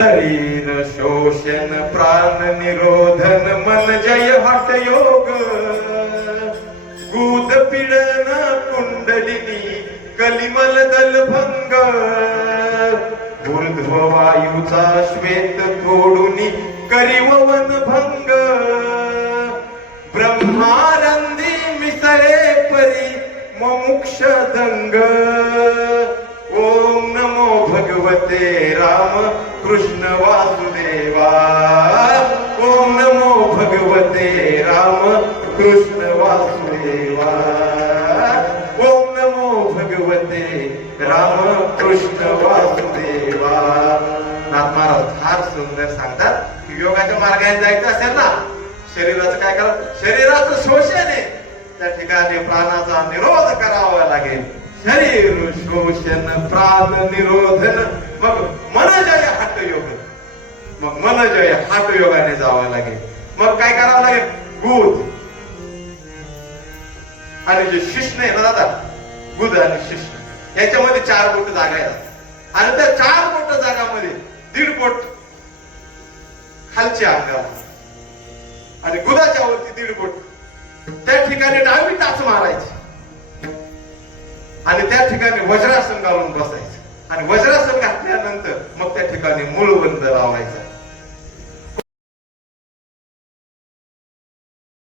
शरीर शोषण प्राण निरोधन मन जय हठ योग गुद पीडन कुंडलिनी कलिमल दल भंग ऊर्ध्व वायूचा श्वेत तोडुनी करिवन भंग ब्रह्मानंदी मिसळे परी मोक्ष दंग ओम नमो भगवते राम कृष्ण वासुदेवा ओम नमो भगवते राम कृष्ण वासुदेवा ओम नमो भगवते राम कृष्ण वासुदेवा. नाथ महाराज फार सुंदर सांगतात की योगाच्या मार्गाने जायचं असेल ना, शरीराचं काय करा, शरीराचं शोषण आहे त्या ठिकाणी प्राणाचा निरोध करावा लागेल. शरीर शोषण प्राण निरोधन मग मनजय हठ योग, मग मनजय हठ योगाने जावं लागेल. मग काय करावं लागेल, गुद आणि जे शिष्ण आहे ना दादा, गुद आणि शिष्ण याच्यामध्ये 4 बोट जागा आहेत आणि त्या 4 बोट जागामध्ये 1.5 बोट खालच्या अंगावर आणि गुदाच्या वरती 1.5 बोट, त्या ठिकाणी डावी टाच मारायची आणि त्या ठिकाणी वज्रासन